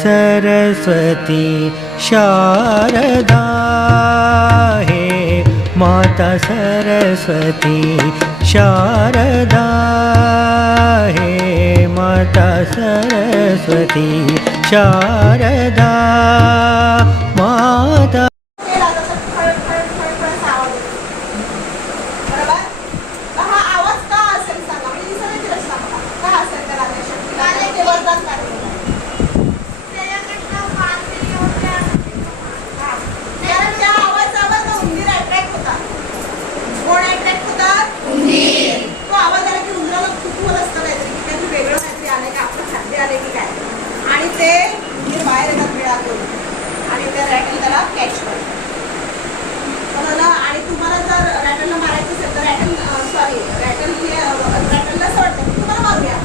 सरस्वती शारदा हे माता सरस्वती शारदा हे माता सरस्वती शारदा माता मारायचं असेल तर रॅटल सॉरी रॅटल रॅटलला असं वाटतं की तुम्हाला मारूया.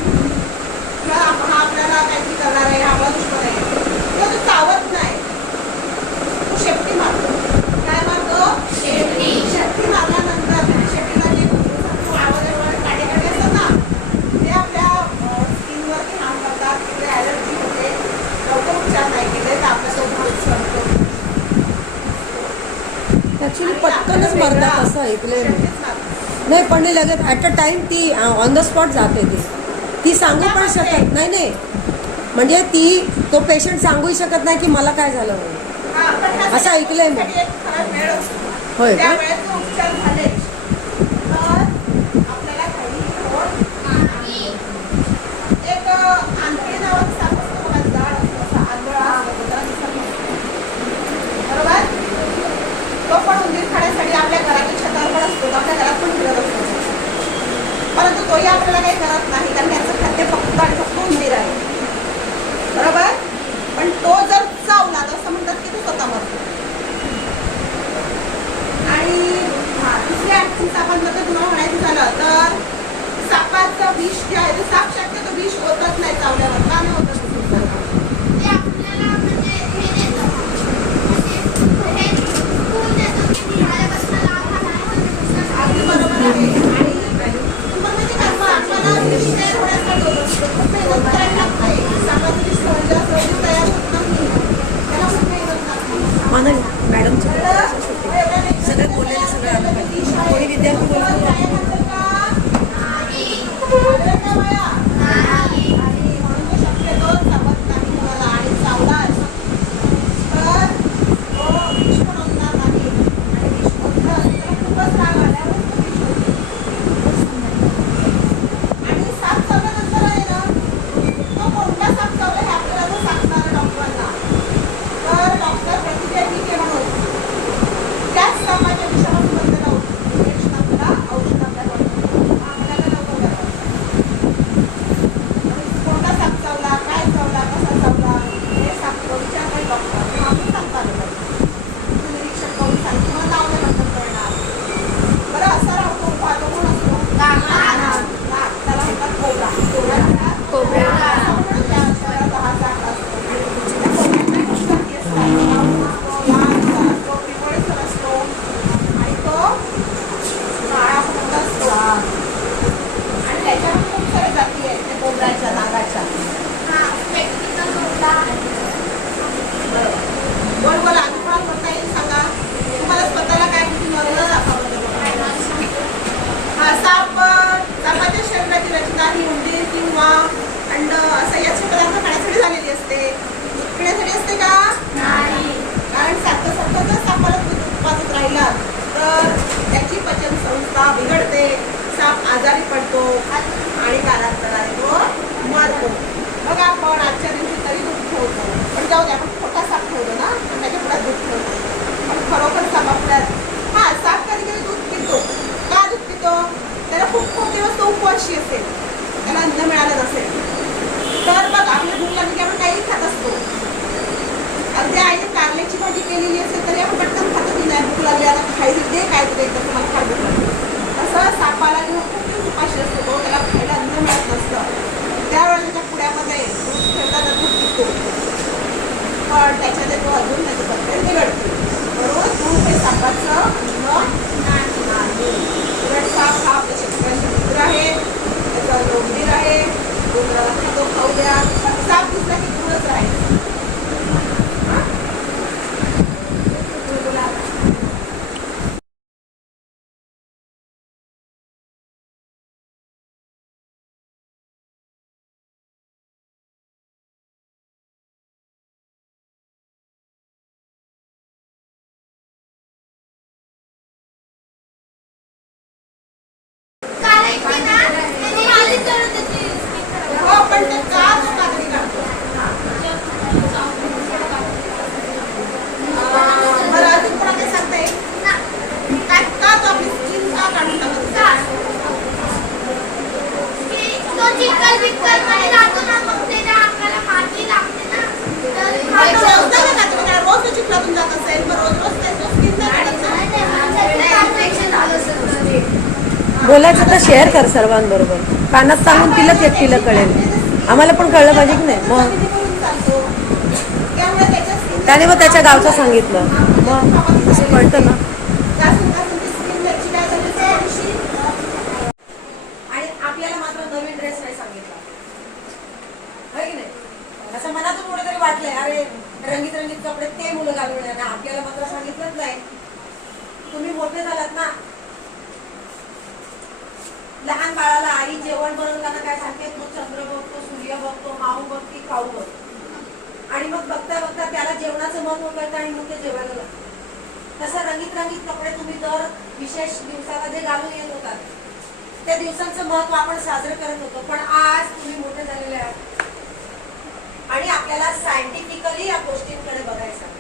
किंवा हा आपल्याला काहीतरी करणार आहे हा आपला दुश्मन आहे किंवा तो चावत नाही तो शेपटी मारतो काय मारतो शेपटी शेपटी मारल्यानंतर शेपटीला जे तो आवाज येणारे काटे काटे असतात ना ते आपल्या स्किनवर ते हार्म करतात किंवा ॲलर्जी होते लवकर उपचार नाही केले तर आपल्यासोबत संपतो ऍक्च्युली पटकनच मरतात असं ऐकलंय मी. शेपटीच मारतो नाही पण नाही लगेच ॲट अ टाइम ती ऑन द स्पॉट जाते ती. ती सांगू पण शकत नाही नाही. म्हणजे ती तो पेशंट सांगूही शकत नाही की मला काय झालं म्हणून. हा, असं ऐकलंय मी. होय का? आपल्या घराच्या छतावर असतो. आपल्या घरात परंतु तोही आपल्याला काही करत नाही. कारण त्याचं आजारी पडतो. आणि कालांतराने तो हो? मरतो. मग आपण आजच्या दिवशी तरी दूध ठेवतो पण जाऊ दे आपण खोटा साप ठेवतो ना. पण त्याच्या पुढे दूध ठेवतो पण खरोखर साप आपल्यात हा साप कधी कधी दूध पितो. का दूध पितो? त्याला खूप खूप दिवस तो उपवाशी असेल. त्याला अन्न मिळालं नसेल तर बघ आपल्या भूक लागली की आपण काही खात असतो. अगदी आईने कारल्याची भाजी केलेली असेल तरी आपण पटकन खातो की नाही? भूक लागली आता खायचं दे काय तरी एकदा तुम्हाला खायचं जसं सापाला घेऊन खूप उपाशी असतो. तो त्याला खायला अन्न मिळत नसतं. त्यावेळेला त्याच्या पुण्यामध्ये दूध ठेवताना दूध पितो पण त्याच्यामध्ये तो अजून त्याचे पत्ते बिघडते. बरोबर? दूध हे सापाचं अन्न नाही उलट साप हा आपल्या शेतकऱ्यांचा मित्र आहे. त्याचा लोंबीर आहे. डोंगराला तो खाऊ द्या. बोलायचं तर शेअर कर सर्वांबरोबर. कानात सांगून तिलाच एकटीला कळेल. आम्हाला पण कळलं पाहिजे की नाही? मग. त्याने मग त्याच्या गावचं सांगितलं. मग. कळतं ना? रंगीत रंगीत कपडे तुम्ही दर विशेष दिवसामध्ये घालून येत होता त्या दिवसांचं महत्त्व आपण साजरं करत होतो. पण आज तुम्ही मोठे झालेले आहात. आणि आपल्याला सायंटिफिकली या गोष्टींकडे बघायचं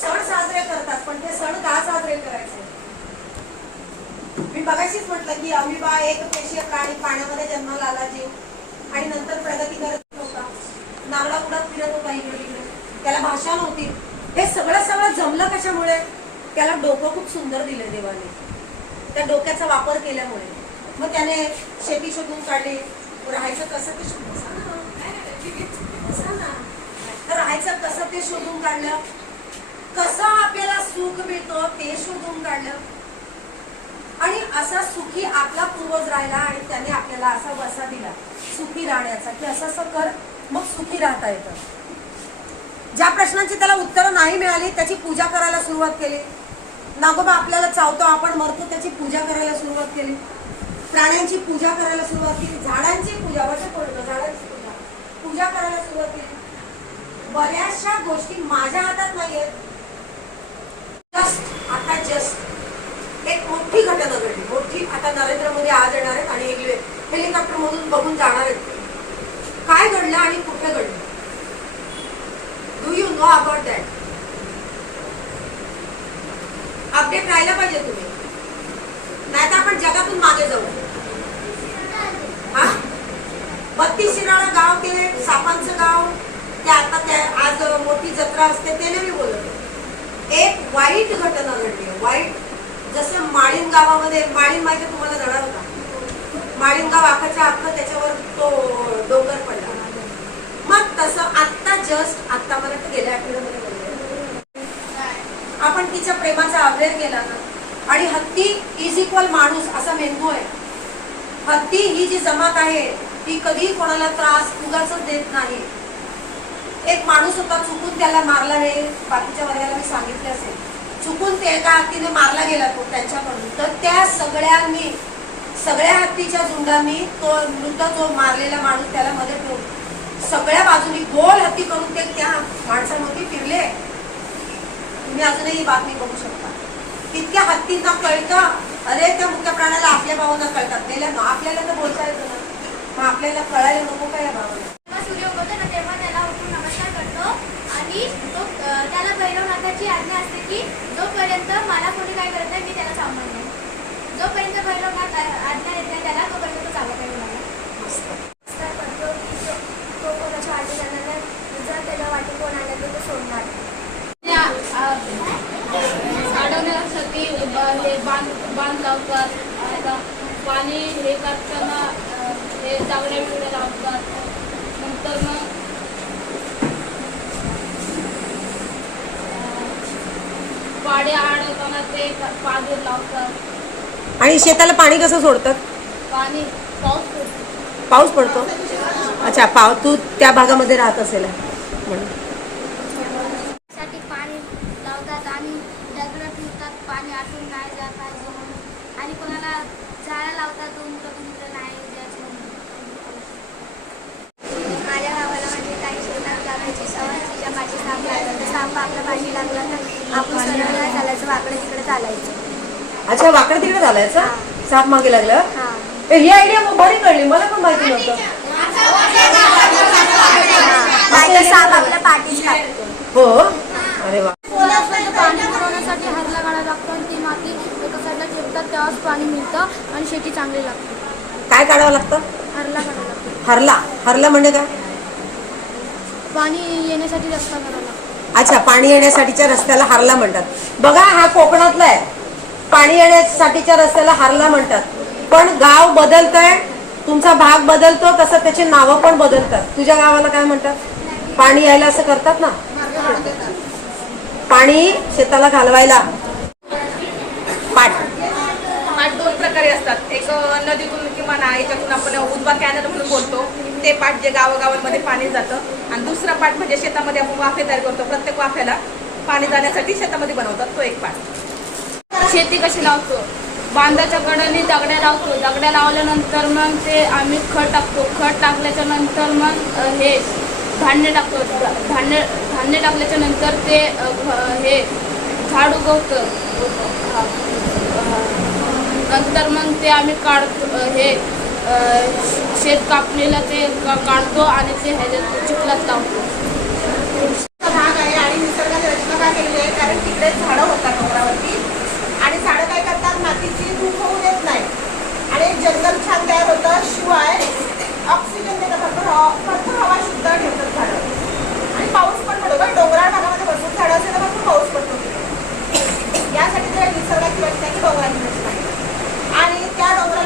सण साजरे करतात पण ते सण का साजरे करायचे? मी बघायचीच म्हटलं की अमिबा एक पेशीय प्राणी पाण्यामध्ये जन्माला आला जीव आणि नंतर प्रगती करत होता. नागडा उडत फिरत होता इकडे त्याला भाषा नव्हती. हे सगळं सगळं जमलं कशामुळे? त्याला डोकं खूप सुंदर दिलं देवाने. त्या डोक्याचा वापर केल्यामुळे. मग त्याने शेती शोधून काढली. राहायचं कसं ते शोधून. तर राहायचं कसं ते शोधून काढलं. कसं आपल्याला सुख मिळतं ते शोधून काढलं. आणि असा सुखी आपला पूर्वज राहिला आणि त्याने आपल्याला असा वसा दिला. सुखी राहण्याचा. की असं असं कर मग सुखी राहता येतं. ज्या प्रश्नांची त्याला उत्तरं नाही मिळाली त्याची पूजा करायला सुरुवात केली. नागोबा आपल्याला चावतो आपण मरतो त्याची पूजा करायला सुरुवात केली. प्राण्यांची पूजा करायला सुरुवात केली. झाडांची पूजा वट पडलं झाडांची पूजा. पूजा करायला सुरुवात केली. बऱ्याचशा गोष्टी माझ्या हातात नाहीये जस्ट आता जस्ट एक मोठी घटना घडली. मोठी आता नरेंद्र मोदी आज येणार आहेत आणि हेलिकॉप्टर मधून बघून जाणार आहेत. काय घडलं आणि कुठे घडलं do you know about that जायला पाहिजे तुम्ही. नाही तर आपण जगातून मागे जाऊ. हा? बत्तीस शिराळा गाव ते सापांचं गाव ते आता त्या आज मोठी जत्रा असते ते मी बोलत एक वाईट घटना घडली. वाईट जसं माळीन गावामध्ये माळीन माहिती तुम्हाला जाणार होता. माळीन गाव आखाच्या अख्खं त्याच्या तो डोंगर पडला मग तसं आत्ता जस्ट आत्ता मला वाटतं गेल्या आठवड्यामध्ये घडलं. हत्तीच्या प्रेमाचा अभ्यास केला ना आणि हत्ती इज इक्वल माणूस असा मेंदू आहे हत्ती ही जी जमात आहे ती कधी कोणाला त्रास उगाच देत नाही. एक माणूस होता चुकून त्याला मारला हे बाकीच्या वर्गाला मी सांगितले असेल. चुकून ते एका हत्तीने मारला गेला तो त्यांच्याकडून. तर त्या सगळ्यांनी सगळ्या हत्तीच्या झुंडांनी तो मृत जो मारलेला माणूस त्याला मध्ये ठेवून सगळ्या बाजूनी गोल हत्ती करून ते त्या माणसामध्ये फिरले. तुम्ही अजूनही बातमी बघू शकता. इतक्या हत्तींना कळतं अरे त्या मुख्य प्राण्याला आपल्या भावना कळतात. मेल्यानं आपल्याला तर बोलता येतं ना. मग आपल्याला कळायला नको का या भावना सूर्य उगवतो ना तेव्हा त्याला उठून नमस्कार करतो. आणि तो त्याला भैरवनाथाची आज्ञा असते की जोपर्यंत मला कोणी काय करत नाही मी त्याला चावणार नाही जोपर्यंत भैरवनाथ आ- आज्ञा देत नाही त्याला तोपर्यंत तो चावत नाही मला नमस्कार करतो की तो तो कोणाच्या वाटी जाणार नाही जर त्याच्या वाटी कोण आलं तर तो सोडणार अडवण्यासाठी ब- हे बांध बांध लावतात आता पाणी हे करताना अ, हे चांगल्या बिगड्या लावतात नंतर मग अ, ते लावतात. आणि शेताला पाणी कसं सोडतात? पाणी पाऊस पडतो. पाऊस पडतो? अच्छा पाव तू त्या भागामध्ये राहत असेल. म्हणून. साठी पाणी लावतात आणि दगडं ठेवतात पाणी आटून नाही जा पाहिजे म्हणून. आणि कोणाला झाडं लावतात उंच उंच नाही द्यायचं म्हणून. माझ्या गावाला म्हणजे काही शेतात सवय तिच्या पाठी साप लागला तर साप आपल्या पाठी लागला तर आपण सरळ नाही चालायचं वाकडं तिकडे चालायचं. अच्छा वाकडे तिकडे झालायचा साप मागे लागलं? हां. ए, ही आयडिया बरी कळली मला पण माहिती नव्हतं. नाही तर साप आपल्या पाठीच लागतो हो? अरे वा. पाणी पुरवण्यासाठी हरला लागतो आणि ती माती एका साईडला ठेवतात तेव्हाच पाणी मिळतं आणि शेती चांगली लागते. काय काढावं लागतं? हरला लागतो. हरला. हरला म्हणजे काय? पाणी येण्यासाठी रस्ता करावा लागतो. अच्छा पाणी येण्यासाठीच्या रस्त्याला हारला म्हणतात. बघा हा कोकणातला आहे. पाणी येण्यासाठीच्या रस्त्याला हारला म्हणतात. पण गाव बदलतंय तुमचा भाग बदलतो तसं त्याची नावं पण बदलतात. तुझ्या गावाला काय म्हणतात? पाणी यायला असं करतात ना? पाणी शेताला घालवायला पाठ पाठ असतात. एक नदीतून किंवा ना याच्यातून आपण उजवा कॅनल म्हणून बोलतो. ते पाठ जे गावागावांमध्ये पाणी जातं. आणि दुसरा पाठ म्हणजे शेतामध्ये आपण वाफे तयार करतो. प्रत्येक वाफ्याला पाणी जाण्यासाठी शेतामध्ये बनवतात तो एक पाठ शेती कशी लावतो? बांधाच्या कडेने दगड्या लावतो. दगड्या लावल्यानंतर मग ते आम्ही खत टाकतो. खत टाकल्याच्या नंतर मग हे धान्य टाकतो. धान्य धान्य टाकल्याच्या नंतर ते हे झाड उगवतं. नंतर मग ते आम्ही काढतो हे शेत कापलेलं ते काढतो आणि ते ह्याच्यात चिखलात लावतो. भाग आहे आणि निसर्गाची रचना काय केली आहे? कारण तिकडे झाडं होतात डोंगरावरती. आणि झाडं काय करतात? मातीची धूप होऊ देत नाही. आणि एक जंगल छान तयार होतं. शिवाय ऑक्सिजन देतात भरपूर हवा भरपूर हवा शुद्ध ठेवतात झाडं. आणि पाऊस पण पडतो. कारण डोंगराळ भागामध्ये भरपूर झाडं असेल तर भरपूर पाऊस पडतो. यासाठी ते निसर्गाची रचना की डोंगराची रचना. आणि त्या डोंगराला